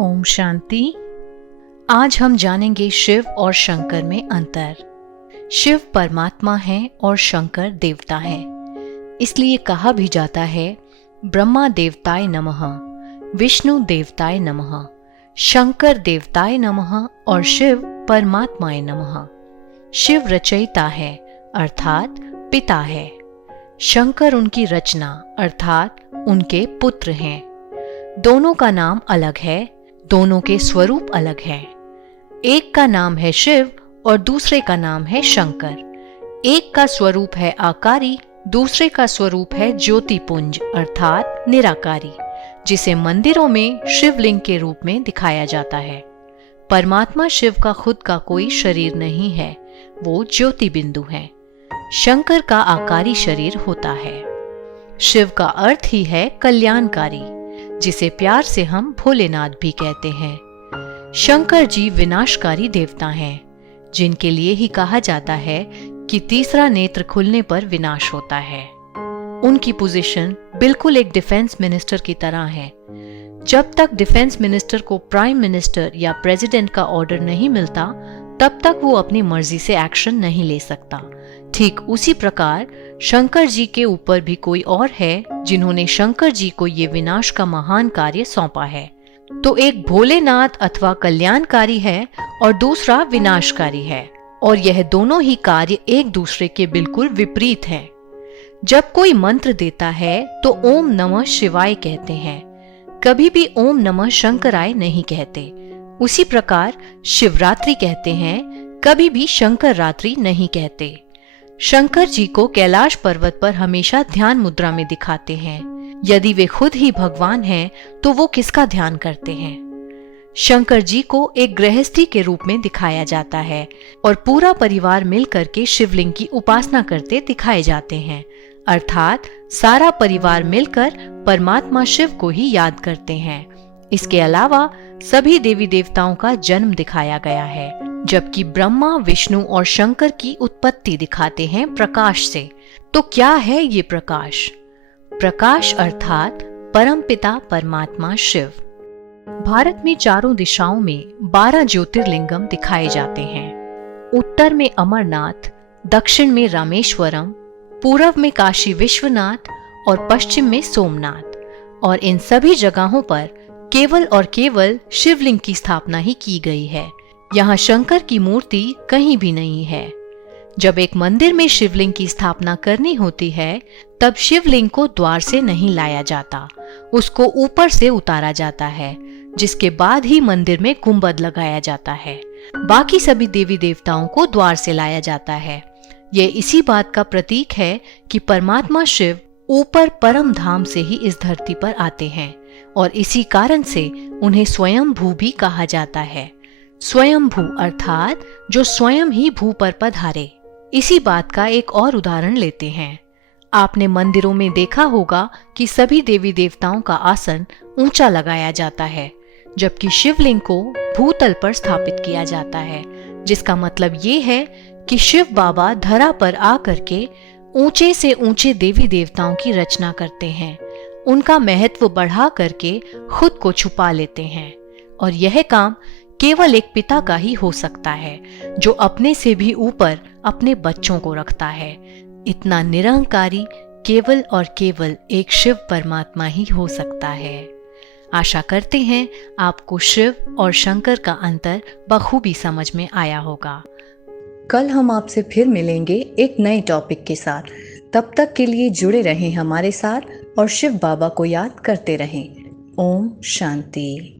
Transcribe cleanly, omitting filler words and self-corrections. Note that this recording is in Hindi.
ओम शांति। आज हम जानेंगे शिव और शंकर में अंतर। शिव परमात्मा है और शंकर देवता है। इसलिए कहा भी जाता है ब्रह्मा देवताय नमः, विष्णु देवताय नमः, शंकर देवताय नमः और शिव परमात्माय नमः। शिव रचयिता है अर्थात पिता है। शंकर उनकी रचना अर्थात उनके पुत्र हैं। दोनों का नाम अलग है, दोनों के स्वरूप अलग हैं। एक का नाम है शिव और दूसरे का नाम है शंकर। एक का स्वरूप है आकारी, दूसरे का स्वरूप है ज्योतिपुंज अर्थात निराकारी, जिसे मंदिरों में शिवलिंग के रूप में दिखाया जाता है। परमात्मा शिव का खुद का कोई शरीर नहीं है, वो ज्योति बिंदु है। शंकर का आकारी शरीर होता है। शिव का अर्थ ही है कल्याणकारी, जिसे प्यार से हम भोलेनाथ भी कहते हैं। शंकर जी विनाशकारी देवता हैं, जिनके लिए ही कहा जाता है कि तीसरा नेत्र खुलने पर विनाश होता है। उनकी पोजीशन बिल्कुल एक डिफेंस मिनिस्टर की तरह है। जब तक डिफेंस मिनिस्टर को प्राइम मिनिस्टर या प्रेसिडेंट का ऑर्डर नहीं मिलता, तब तक वो अपनी मर्जी से एक्शन नहीं ले सकता। ठीक उसी प्रकार शंकर जी के ऊपर भी कोई और है जिन्होंने शंकर जी को ये विनाश का महान कार्य सौंपा है। तो एक भोलेनाथ अथवा कल्याणकारी है और दूसरा विनाशकारी है, और यह दोनों ही कार्य एक दूसरे के बिल्कुल विपरीत हैं। जब कोई मंत्र देता है तो ओम नमः शिवाय कहते हैं, कभी भी ओम नमः शंकराय नहीं कहते। उसी प्रकार शिवरात्रि कहते हैं, कभी भी शंकर रात्रि नहीं कहते। शंकर जी को कैलाश पर्वत पर हमेशा ध्यान मुद्रा में दिखाते हैं। यदि वे खुद ही भगवान हैं, तो वो किसका ध्यान करते हैं? शंकर जी को एक गृहस्थी के रूप में दिखाया जाता है और पूरा परिवार मिलकर के शिवलिंग की उपासना करते दिखाए जाते हैं, अर्थात सारा परिवार मिलकर परमात्मा शिव को ही याद करते हैं। इसके अलावा सभी देवी देवताओं का जन्म दिखाया गया है, जबकि ब्रह्मा, विष्णु और शंकर की उत्पत्ति दिखाते हैं प्रकाश से। तो क्या है ये प्रकाश? प्रकाश अर्थात परमपिता परमात्मा शिव। भारत में चारों दिशाओं में 12 ज्योतिर्लिंगम दिखाए जाते हैं। उत्तर में अमरनाथ, दक्षिण में रामेश्वरम, पूर्व में काशी विश्वनाथ और पश्चिम में सोमनाथ। और इन सभी जगहों पर केवल और केवल शिवलिंग की स्थापना ही की गई है। यहाँ शंकर की मूर्ति कहीं भी नहीं है। जब एक मंदिर में शिवलिंग की स्थापना करनी होती है, तब शिवलिंग को द्वार से नहीं लाया जाता, उसको ऊपर से उतारा जाता है, जिसके बाद ही मंदिर में गुंबद लगाया जाता है। बाकी सभी देवी देवताओं को द्वार से लाया जाता है। ये इसी बात का प्रतीक है कि परमात्मा शिव ऊपर परम धाम से ही इस धरती पर आते हैं, और इसी कारण से उन्हें स्वयंभू भी कहा जाता है। स्वयंभू अर्थात जो स्वयं ही भू पर पधारे। इसी बात का एक और उदाहरण लेते हैं। आपने मंदिरों में देखा होगा कि सभी देवी देवताओं का आसन ऊंचा लगाया जाता है, जबकि शिवलिंग को भूतल पर स्थापित किया जाता है, जिसका मतलब ये है कि शिव बाबा धरा पर आकर के ऊंचे से ऊंचे देवी देवताओं की रचना करते हैं, उनका महत्व बढ़ा करके खुद को छुपा लेते हैं। और यह काम केवल एक पिता का ही हो सकता है, जो अपने से भी ऊपर अपने बच्चों को रखता है। इतना निरंकारी केवल और केवल एक शिव परमात्मा ही हो सकता है। आशा करते हैं आपको शिव और शंकर का अंतर बखूबी समझ में आया होगा। कल हम आपसे फिर मिलेंगे एक नए टॉपिक के साथ। तब तक के लिए जुड़े रहें हमारे साथ और शिव बाबा को याद करते रहें। ओम शांति।